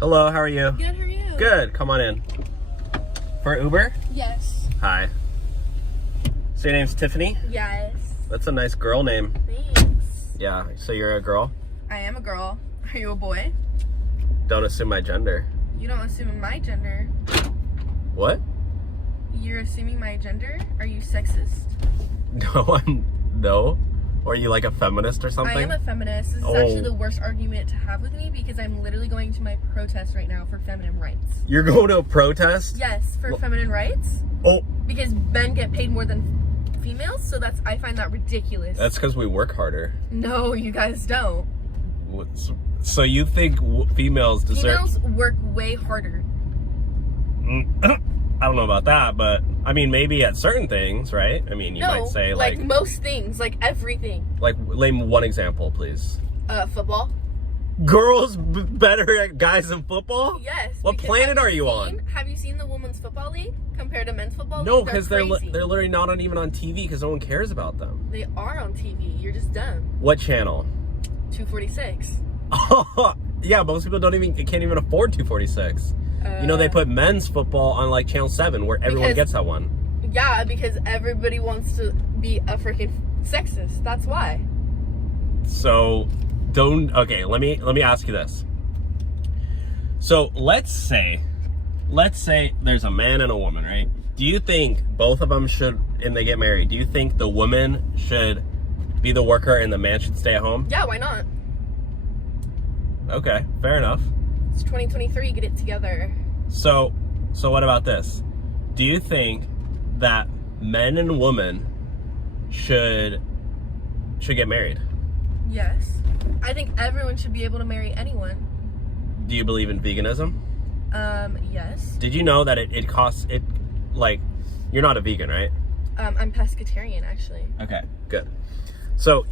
Hello, how are you? Good, how are you? Good, come on in. For Uber? Yes. Hi. So your name's Tiffany? Yes. That's a nice girl name. Thanks. Yeah, so you're a girl? I am a girl. Are you a boy? Don't assume my gender. You don't assume my gender. What? You're assuming my gender? Are you sexist? No. Or are you like a feminist or something? I am a feminist. This is actually the worst argument to have with me because I'm literally going to my protest right now for feminine rights. You're going to a protest? Yes, for feminine rights. Oh. Because men get paid more than females, so I find that ridiculous. That's because we work harder. No, you guys don't. So you think females deserve... Females work way harder. I don't know about that, but I mean, maybe at certain things, right? I mean, you might say like most things, like everything. Like, name one example, please. Football. Girls better at guys than football? Yes. What planet are you on? Have you seen the women's football league compared to men's football league? No, because they're literally not even on TV because no one cares about them. They are on TV. You're just dumb. What channel? 246. Oh, yeah, most people can't even afford 246. You know, they put men's football on like Channel 7 where everyone gets that one. Yeah, because everybody wants to be a freaking sexist. That's why. So, okay, let me ask you this. So, let's say there's a man and a woman, right? Do you think both of them should, and they get married, do you think the woman should be the worker and the man should stay at home? Yeah, why not? Okay, fair enough. It's 2023, get it together. So what about this? Do you think that men and women should get married? Yes. I think everyone should be able to marry anyone. Do you believe in veganism? Yes. Did you know that it costs, like, you're not a vegan, right? I'm pescatarian, actually. Okay, good. So,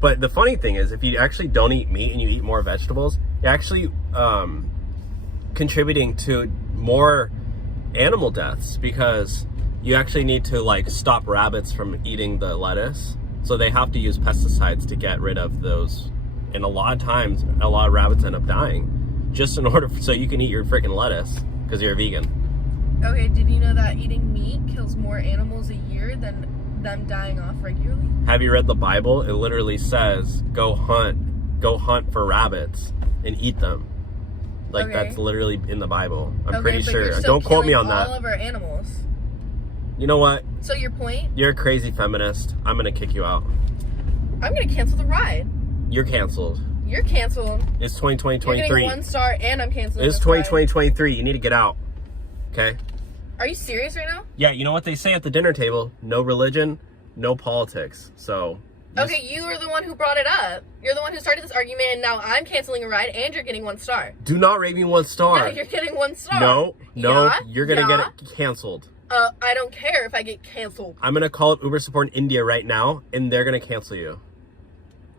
but the funny thing is, if you actually don't eat meat and you eat more vegetables, you're actually contributing to more animal deaths because you actually need to like stop rabbits from eating the lettuce. So they have to use pesticides to get rid of those. And a lot of times, a lot of rabbits end up dying just in order so you can eat your freaking lettuce because you're a vegan. Okay, did you know that eating meat kills more animals a year than them dying off regularly? Have you read the Bible? It literally says, go hunt for rabbits and eat them. Like, that's literally in the Bible. I'm pretty sure. Don't quote me on that. All of our animals. You know what? So your point? You're a crazy feminist. I'm gonna kick you out. I'm gonna cancel the ride. You're canceled. You're canceled. It's 2023. You're getting 1 star and I'm canceling. It's 2023. You need to get out. Okay? Are you serious right now? Yeah, you know what they say at the dinner table? No religion, no politics. So... Okay, you were the one who brought it up. You're the one who started this argument, and now I'm canceling a ride, and you're getting 1 star. Do not rate me 1 star. Yeah, you're getting 1 star. No, yeah? You're gonna get it canceled. I don't care if I get canceled. I'm gonna call up Uber support in India right now, and they're gonna cancel you.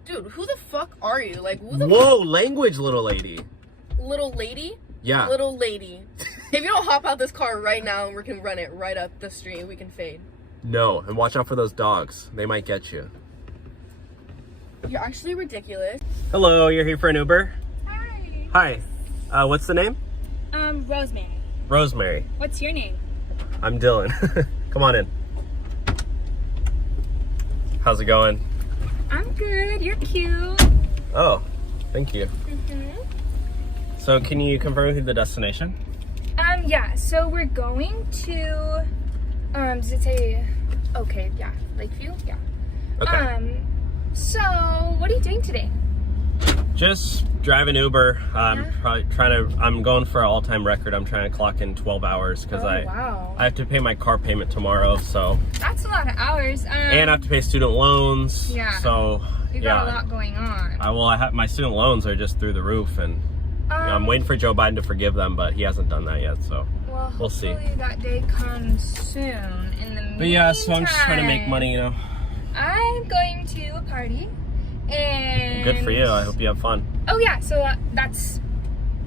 Dude, who the fuck are you? Like, who the Whoa, language, little lady. Little lady? Yeah. Little lady. If you don't hop out this car right now and we can run it right up the street, we can fade. No, and watch out for those dogs. They might get you. You're actually ridiculous. Hello, you're here for an Uber? Hi. Hi. What's the name? Rosemary. Rosemary. What's your name? I'm Dylan. Come on in. How's it going? I'm good. You're cute. Oh, thank you. So can you confirm the destination? Yeah, so we're going to, does it say, okay, yeah, Lakeview? Yeah. Okay. So what are you doing today? Just driving Uber. I'm going for an all-time record. I'm trying to clock in 12 hours because I have to pay my car payment tomorrow, so. That's a lot of hours. And I have to pay student loans. Yeah. So, you got a lot going on. I have my student loans are just through the roof, and I'm waiting for Joe Biden to forgive them, but he hasn't done that yet, so we'll see. Hopefully that day comes soon. In the meantime, but yeah, so I'm just trying to make money, you know. I'm going to a party, and good for you. I hope you have fun. Oh yeah, so that's,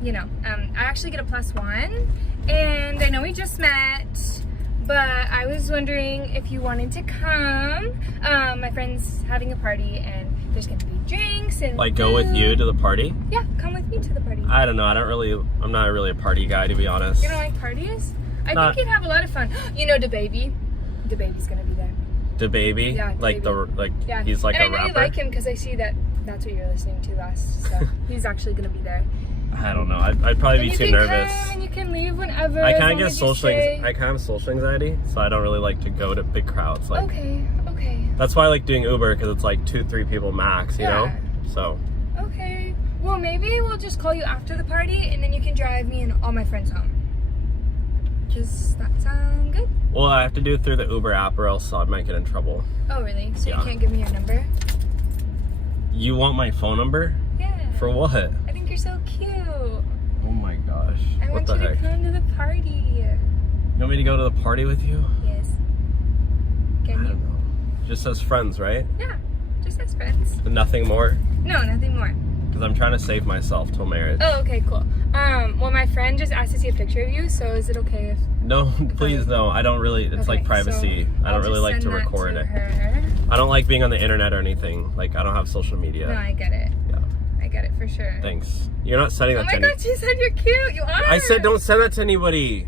you know, I actually get a +1, and I know we just met, but I was wondering if you wanted to come. My friend's having a party, and There's gonna be drinks and Like go with you to the party? Yeah, come with me to the party. I don't know. I'm not really a party guy, to be honest. You don't like parties? I think you'd have a lot of fun. You know, the baby's gonna be there. The baby? Yeah, like DaBaby. Yeah. He's like and a I know rapper. you like him because I see that's what you're listening to last. So he's actually gonna be there. I don't know. I'd probably be too nervous. Come and you can leave whenever. I kind of get social anxiety, so I don't really like to go to big crowds. Like, okay. That's why I like doing Uber, because it's like 2-3 people max, you know? So. Okay. Well, maybe we'll just call you after the party, and then you can drive me and all my friends home. Does that sound good? Well, I have to do it through the Uber app, or else I might get in trouble. Oh, really? So Yeah. you can't give me your number? You want my phone number? Yeah. For what? I think you're so cute. Oh my gosh. I What want the you heck? to come to the party. You want me to go to the party with you? Yes. I Can don't you? know. Just as friends, right? Yeah. Just as friends. And nothing more? No, nothing more. Because I'm trying to save myself till marriage. Oh, okay, cool. Well, my friend just asked to see a picture of you, so is it okay if... No, please no. I don't really, it's like Okay, privacy. so I don't I'll really just like to send that record to it. her. I don't like being on the internet or anything. Like, I don't have social media. No, I get it. Yeah. I get it for sure. Thanks. You're not sending Oh that my to any- god, you said you're cute. You are. I said don't send that to anybody.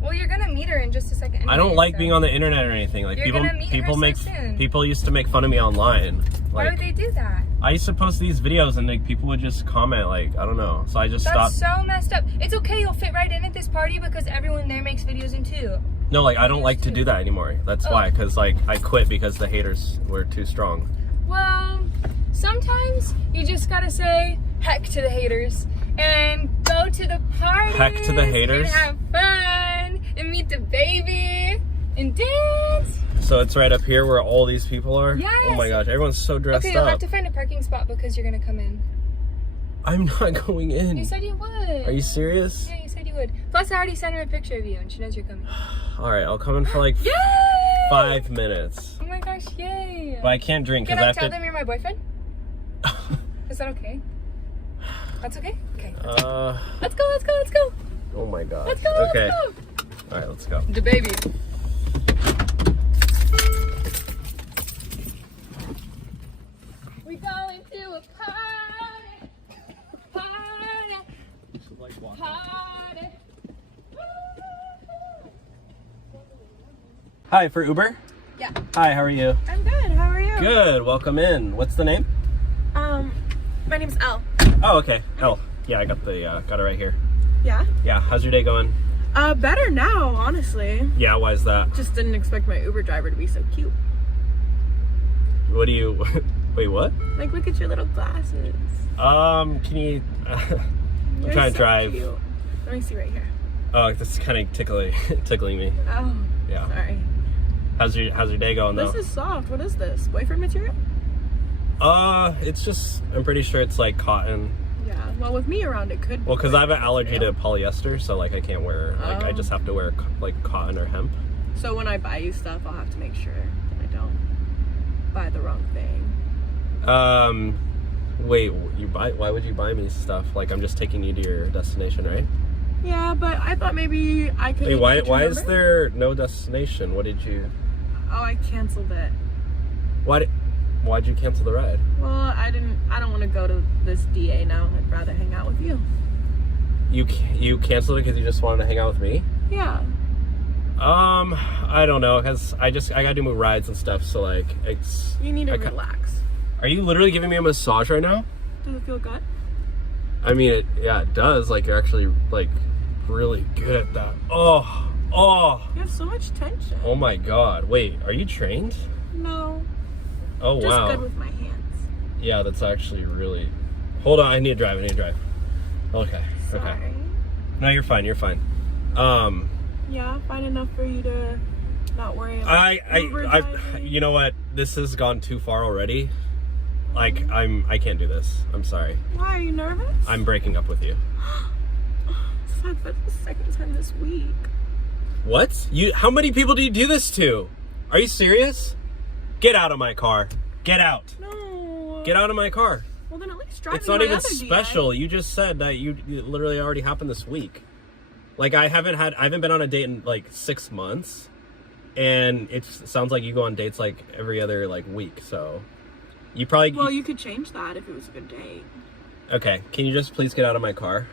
Well, you're gonna meet her in just a second. I don't anyway, like so- being on the internet or anything. Like You're people gonna meet her so soon. people used to make fun of me online. Why Like would they do that? I used to post these videos and like people would just comment like, I don't know. So I just That's stopped. so messed up. It's okay, you'll fit right in at this party because everyone there makes videos in too. No, like I don't like to do that anymore. That's Oh. why, because like I quit because the haters were too strong. Well, sometimes you just gotta say heck to the haters and go to the party. Heck to the haters? And have fun and meet the baby and dance. So it's right up here where all these people are? Yes. Oh my gosh, everyone's so dressed Okay, you'll have up. to find a parking spot because you're gonna come in. I'm not going in. You said you would. Are you serious? Yeah, you said you would. Plus, I already sent her a picture of you and she knows you're coming. Alright, I'll come in for like Yay! 5 minutes. Oh my gosh, yay! But I can't drink Can because I I have tell to. them you're my boyfriend? Is that okay? That's okay? Okay. Let's go, let's go, let's go! Oh my gosh. Let's go, Okay. let's go! Alright, let's go. The baby. We going to a party! Party! Party! Hi, for Uber? Yeah. Hi, how are you? I'm good. How are you? Good, welcome in. What's the name? My name's Elle. Oh, okay. Oh, yeah, I got it right here. Yeah. Yeah, how's your day going? Better now, honestly. Yeah, why is that? Just didn't expect my Uber driver to be so cute. What do you, wait, what? Like, look at your little glasses. Can you, I'm You're trying to so drive. cute. Let me see right here. Oh, this is kind of tickling me. Oh, Yeah. sorry. How's your day going though? This is soft. What is this? Boyfriend material? It's just, I'm pretty sure it's like cotton. Yeah. Well, with me around, it could be. Well, because I have an boyfriend allergy material. to polyester, so like I can't wear, like I Oh. just have to wear like cotton or hemp. So when I buy you stuff, I'll have to make sure that I don't buy the wrong thing. Wait, why would you buy me stuff? Like I'm just taking you to your destination, right? Yeah, but I thought maybe I could. Wait, why get your is number? there no destination? What did you, Oh, I canceled it. why'd you cancel the ride? Well, I don't want to go to this DA now. I'd rather hang out with you. You canceled it because you just wanted to hang out with me? Yeah. I don't know, because I gotta do more rides and stuff, so like, it's... You need to relax. Are you literally giving me a massage right now? Does it feel good? I mean, it does, like, you're actually, like, really good at that. Oh, You have so much tension. oh my god, wait, are you trained? No. Oh, Just wow. good with my hands. Yeah, that's actually really... Hold on, I need to drive, Okay, Sorry. okay. No, you're fine. Yeah, fine enough for you to not worry about Uber driving. You know what? This has gone too far already. Like, I can't do this. I'm sorry. Why, are you nervous? I'm breaking up with you. Fuck, that's the second time this week. What? How many people do you do this to? Are you serious? Get out of my car. Get out. No. Get out of my car. Well, then at least drive It's me not my even other special. You just said that it literally already happened this week. Like, I haven't been on a date in like 6 months, and it sounds like you go on dates like every other like week. So You probably... Well, you could change that if it was a good date. Okay, can you just please get out of my car?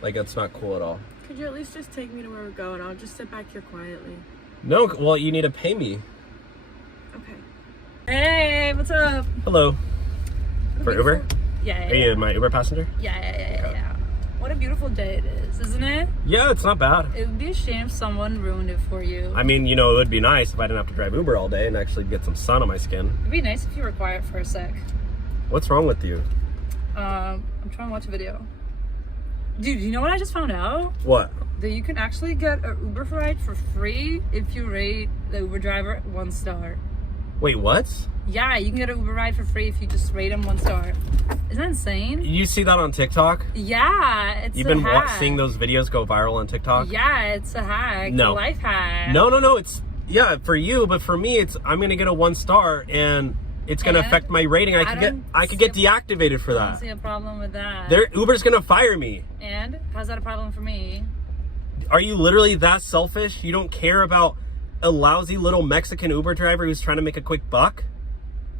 Like, that's not cool at all. Could you at least just take me to where we're going? I'll just sit back here quietly. No, well, you need to pay me. Okay. Hey, what's up? Hello. For Uber? Yeah. Are you my Uber passenger? Yeah. What a beautiful day it is, isn't it? Yeah, it's not bad. It would be a shame if someone ruined it for you. I mean, you know, it would be nice if I didn't have to drive Uber all day and actually get some sun on my skin. It'd be nice if you were quiet for a sec. What's wrong with you? I'm trying to watch a video. Dude, you know what I just found out? What? That you can actually get an Uber ride for free if you rate the Uber driver 1 star. Wait, what? Yeah, you can get an Uber ride for free if you just rate him 1 star. Isn't that insane? You see that on TikTok? Yeah, it's You've a been hack. seeing those videos go viral on TikTok? Yeah, it's a hack. No. A life hack. No, it's, yeah, for you, but for me, it's, I'm gonna get a 1 star and it's gonna affect my rating. I could get deactivated for I that. don't see a problem with that. Uber's gonna fire me. And how's that a problem for me? Are you literally that selfish? You don't care about a lousy little Mexican Uber driver who's trying to make a quick buck?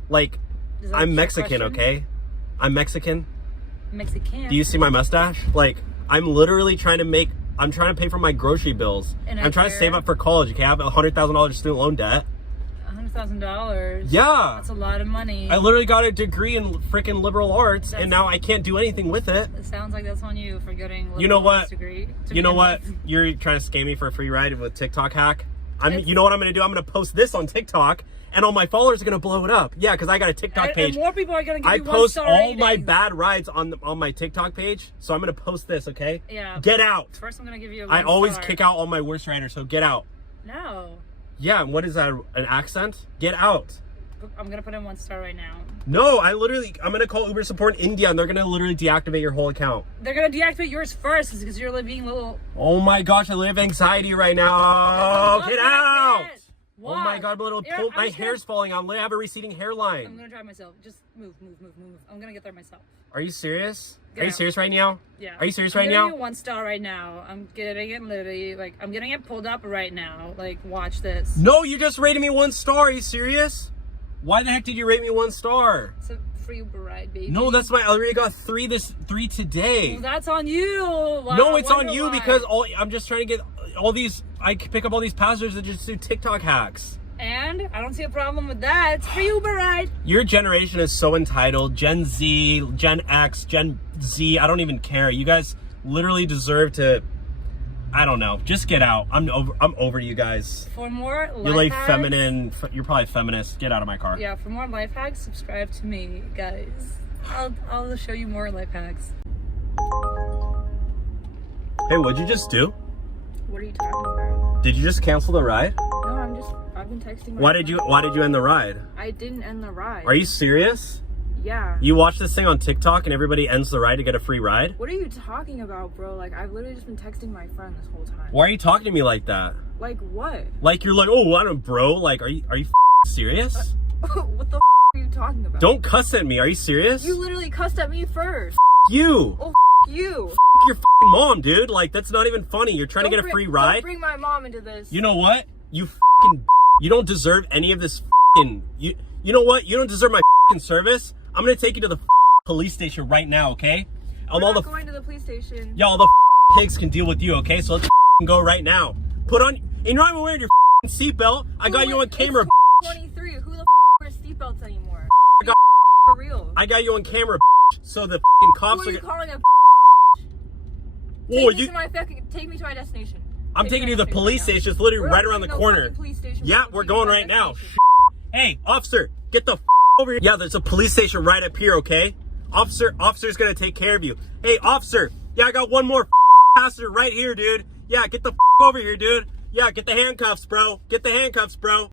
Like, Is that I'm a Mexican, question? okay? I'm Mexican. Mexican. Do you see my mustache? Like, I'm literally trying to pay for my grocery bills. And I'm trying to save up for college, okay? I have $100,000 student loan debt. $100,000. Yeah. That's a lot of money. I literally got a degree in freaking liberal arts, and now I can't do anything with it. It sounds like that's on you for getting a You know what? arts degree. You know what? You're trying to scam me for a free ride with TikTok hack. You know what I'm going to do? I'm going to post this on TikTok, and all my followers are going to blow it up. Yeah, because I got a TikTok page. And more people are going to give you 1 post star all ratings. my bad rides on my TikTok page, so I'm going to post this, okay? Yeah. Get out. First, I'm going to give you a I 1 always star. kick out all my worst riders, so get out. No. Yeah, and what is that, an accent? Get out. I'm going to put in 1 star right now. No, I'm going to call Uber support in India, and they're going to literally deactivate your whole account. They're going to deactivate yours first because you're being little... Oh my gosh, I live anxiety right now. Get out. What? Oh my god, my hair's falling out. I have a receding hairline. I'm going to drive myself. Just move. I'm going to get there myself. Are you serious? Get Are you out. serious right now? Yeah. Are you serious I'm right giving now? you 1 star right now. I'm getting it literally, I'm getting it pulled up right now. Watch this. No, you just rated me 1 star. Are you serious? Why the heck did you rate me 1 star? It's a free Uber ride, baby. No, I already got 3 today. Well, that's on you. Wow, No, it's on wonder you why. because I'm just trying to get I can pick up all these passengers that just do TikTok hacks. And I don't see a problem with that. It's free Uber ride. Your generation is so entitled. Gen Z, Gen X, Gen Z, I don't even care. You guys literally deserve to, I don't know, just get out. I'm over you guys. For more life You're like hacks, feminine. You're probably feminist. Get out of my car. Yeah, for more life hacks, subscribe to me, guys. I'll show you more life hacks. Hey, what'd you just do? What are you talking about? Did you just cancel the ride? No, I've been texting my Why did you end the ride? I didn't end the ride. Are you serious? Yeah. You watch this thing on TikTok and everybody ends the ride to get a free ride? What are you talking about, bro? I've literally just been texting my friend this whole time. Why are you talking to me like that? Like what? Like you're like, oh, I don't, bro. Like, are you serious? What the are you talking about? Don't cuss at me. Are you serious? You literally cussed at me first. You. Oh, you. Your mom, dude. Like, that's not even funny. You're trying to get a free ride. Don't bring my mom into this. You know what? You don't deserve any of this you know what? You don't deserve my service. I'm gonna take you to the police station right now, okay? We're not going to the police station. Yeah, all the pigs can deal with you, okay? So let's go right now. Put on, and you're not even wearing your seatbelt. I got you on camera. It's 23. Who the wears seatbelts anymore? For real. I got you on camera, so the cops Who are you calling a Take me to my destination. I'm taking you to the police station. It's literally right around the corner. Yeah, we're going right now. Hey, officer, get the over here. Yeah, there's a police station right up here, okay? Officer's gonna take care of you. Hey, officer. Yeah, I got one more passenger right here, dude. Yeah, get the over here, dude. Yeah, get the handcuffs, bro. Get the handcuffs, bro.